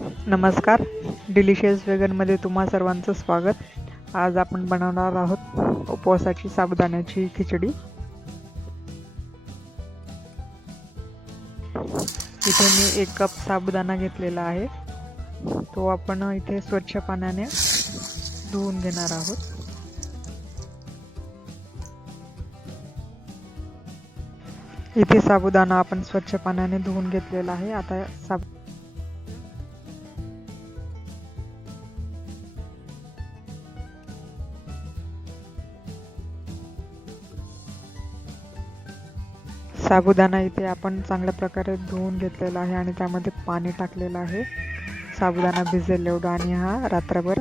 नमस्कार, डिलिशियस वेगनमध्ये तुम्हा सर्वांचं स्वागत. आज आपण बनवणार आहोत उपवासाची साबुदाण्याची खिचडी. इथे मी 1 कप साबुदाणा घेतलेला आहे. तो आपण इथे स्वच्छ पाण्याने धुवून घेणार आहोत. इथे साबुदाणा आपण स्वच्छ पाण्याने धुवून घेतलेला आहे. आता साबुदाणा इथे आपण चांगल्या प्रकारे धुवून घेतलेला आहे आणि त्यामध्ये पाणी टाकलेलं आहे साबुदाणा भिजेल एवढं, आणि हा रात्रभर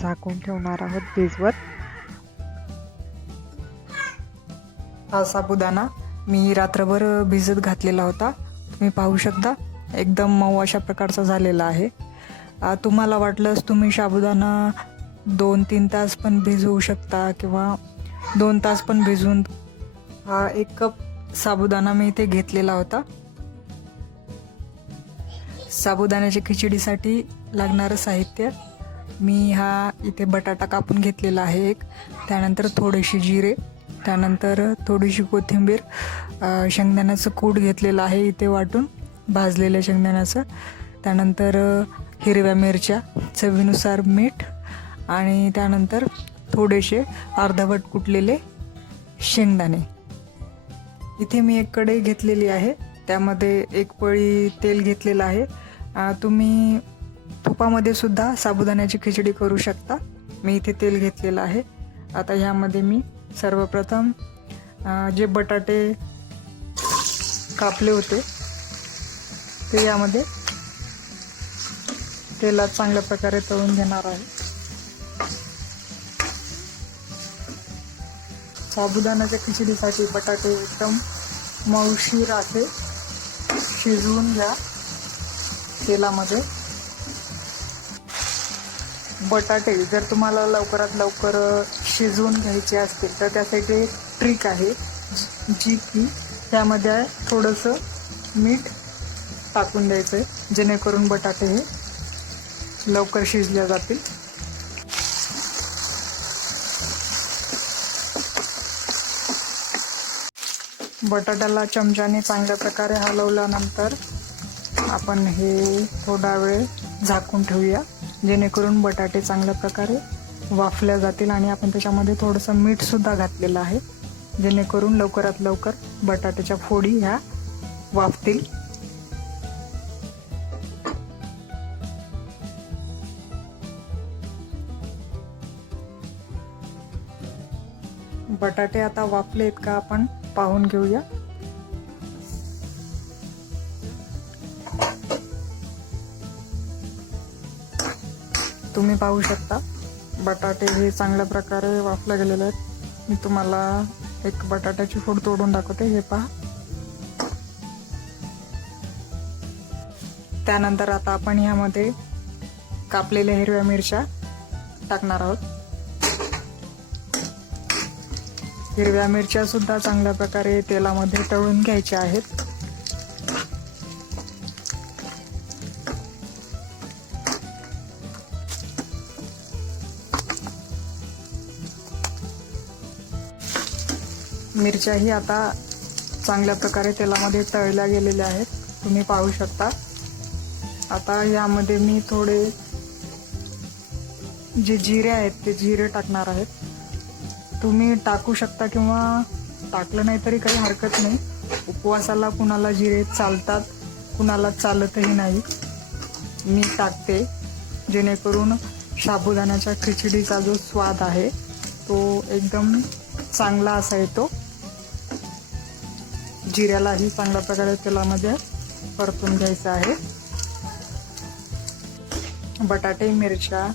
झाकून ठेवणार आहोत भिजवत. हा साबुदाणा मी रात्रभर भिजत घातलेला होता. तुम्ही पाहू शकता एकदम मऊ अशा प्रकारचा झालेला आहे. तुम्हाला वाटलंच तुम्ही साबुदाणा 2-3 तास पण भिजवू शकता किंवा 2 तास पण भिजवून. हा 1 कप साबुदाणा मी इथे घेतलेला होता. साबुदाण्याच्या खिचडीसाठी लागणारं साहित्य मी हा इथे बटाटा कापून घेतलेला आहे एक, त्यानंतर थोडेसे जिरे, त्यानंतर थोडीशी कोथिंबीर, शेंगदाण्याचं कूट घेतलेलं आहे इथे वाटून भाजलेल्या शेंगदाण्याचं, त्यानंतर हिरव्या मिरच्या, चवीनुसार मीठ, आणि त्यानंतर थोडेसे अर्धवट कुटलेले शेंगदाणे. इथे मी एक कढई घेतलेली आहे, त्यामध्ये 1 पळी तेल घेतलेलं आहे. तुम्ही तुपामध्ये सुद्धा साबुदाण्याची खिचडी करू शकता. मी इथे तेल घेतलेलं आहे. आता ह्यामध्ये मी सर्वप्रथम जे बटाटे कापले होते ते यामध्ये तेलात चांगल्या प्रकारे तळून घेणार आहे. साबुदाण्याच्या खिचडीसाठी बटाटे एकदम मऊशीर असे शिजवून घ्या तेलामध्ये. बटाटे जर तुम्हाला लवकरात लवकर शिजवून घ्यायचे असतील तर त्यासाठी एक ट्रिक आहे, जी की त्यामध्ये थोडंसं मीठ टाकून द्यायचं आहे, जेणेकरून बटाटे हे लवकर शिजले जातील. बटाट्याला चमच्याने चांगल्या प्रकारे हलवल्यानंतर आपण हे थोडा वेळ झाकून ठेवूया, जेणेकरून बटाटे चांगल्या प्रकारे वाफल्या जातील. आणि आपण त्याच्यामध्ये थोडंसं मीठसुद्धा घातलेलं आहे, जेणेकरून लवकरात लवकर बटाट्याच्या फोडी ह्या वाफतील. बटाटे आता वाफलेत का आपण पाहून घेऊया. तुम्ही पाहू शकता बटाटे हे चांगल्या प्रकारे वाफले गेलेले आहेत. मी तुम्हाला एक बटाट्याची फोड तोडून दाखवते, हे पहा. त्यानंतर आता आपण ह्यामध्ये कापलेल्या हिरव्या मिरच्या टाकणार आहोत. हिरव्या मिरच्या सुद्धा चांगल्या प्रकारे तेलामध्ये तळून घ्यायच्या आहेत. मिरच्याही आता चांगल्या प्रकारे तेलामध्ये तळल्या गेलेल्या आहेत, तुम्ही पाहू शकता. आता यामध्ये मी थोडे जे जिरे आहेत ते जिरे टाकणार आहेत. तुम्ही टाकू शकता किंवा टाकलं नाही तरी काही हरकत नाही. उपवासाला कुणाला जिरे चालतात, कुणाला चालतही नाही. मी टाकते, जेणेकरून साबुदाण्याच्या खिचडीचा जो स्वाद आहे तो एकदम चांगला असा येतो. जिऱ्यालाही चांगल्या प्रकारे तेलामध्ये परतून घ्यायचं आहे. बटाटे, मिरच्या,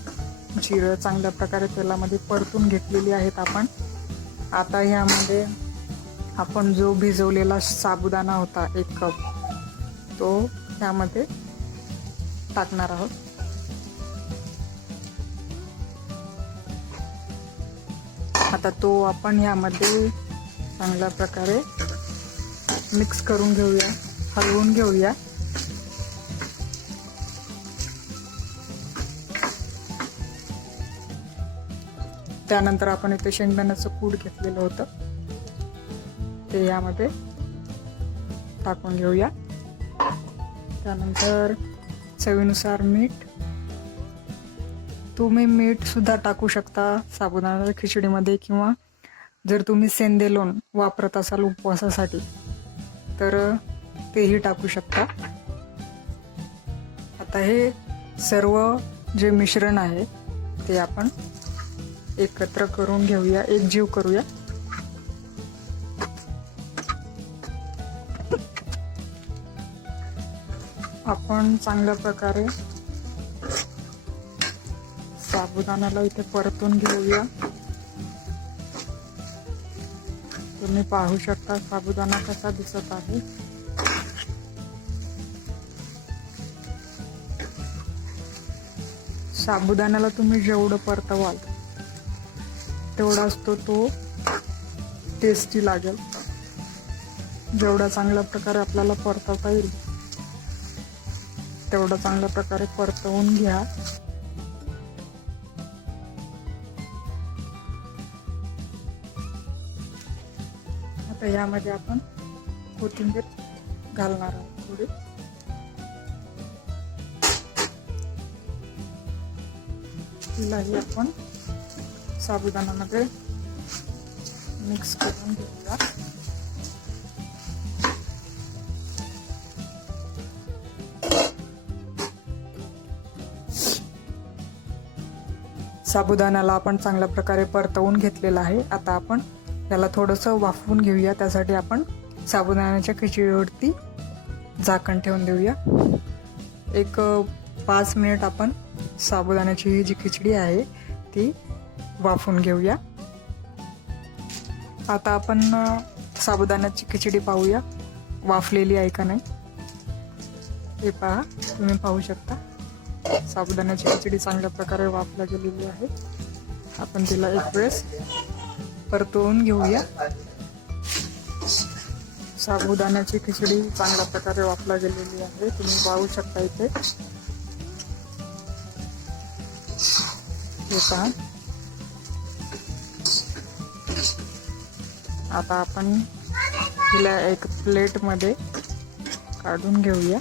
जिरं चांगल्या प्रकारे तेलामध्ये परतून घेतलेली आहेत आपण. आता ह्यामध्ये आपण जो भिजवलेला साबुदाणा होता 1 कप, तो ह्यामध्ये टाकणार आहोत. आता तो आपण ह्यामध्ये चांगल्या प्रकारे मिक्स करून घेऊया, हलवून घेऊया. त्यानंतर आपण इथे शेंगदाण्याचं कूट घेतलेलं होतं ते यामध्ये टाकून घेऊया. त्यानंतर चवीनुसार मीठ. तुम्ही मीठ सुद्धा टाकू शकता साबुदाणा खिचडीमध्ये, किंवा जर तुम्ही सेंदे लोण वापरत असाल उपवासासाठी तर तेही टाकू शकता. आता हे सर्व जे मिश्रण आहे ते आपण एकत्र करून घेऊया, एकजीव करूया. आपण चांगल्या प्रकारे साबुदाण्याला इथे परतून घेऊया. तुम्ही पाहू शकता साबुदाणा कसा दिसत आहे. साबुदाण्याला तुम्ही जेवढं परतवाल तेवढाच तो टेस्टी लागेल. जेवढा चांगल्या प्रकारे आपल्याला परतवता येईल तेवढं चांगल्या प्रकारे परतवून घ्या. आता यामध्ये आपण कोथिंबीर घालणार आहोत थोडी. तिलाही आपण साबुदाण्यामध्ये मिक्स करून घेऊया. साबुदाण्याला आपण चांगल्या प्रकारे परतवून घेतलेला आहे. आता आपण याला थोडंसं वाफवून घेऊया. त्यासाठी आपण साबुदाण्याच्या खिचडीवरती झाकण ठेवून देऊया. एक 5 मिनिट आपण साबुदाण्याची ही जी खिचडी आहे ती वाफवून घेऊया. आता आपण साबुदाण्याची खिचडी पाहूया वाफलेली आहे का नाही. हे पहा, तुम्ही पाहू शकता साबुदाण्याची खिचडी चांगल्या प्रकारे वाफला गेलेली आहे. आपण तिला एक वेळेस परतवून घेऊया. साबुदाण्याची खिचडी चांगल्या प्रकारे वाफला गेलेली आहे, तुम्ही पाहू शकता इथे. हे पहा. आता आपण तिला एक प्लेटमध्ये काढून घेऊया.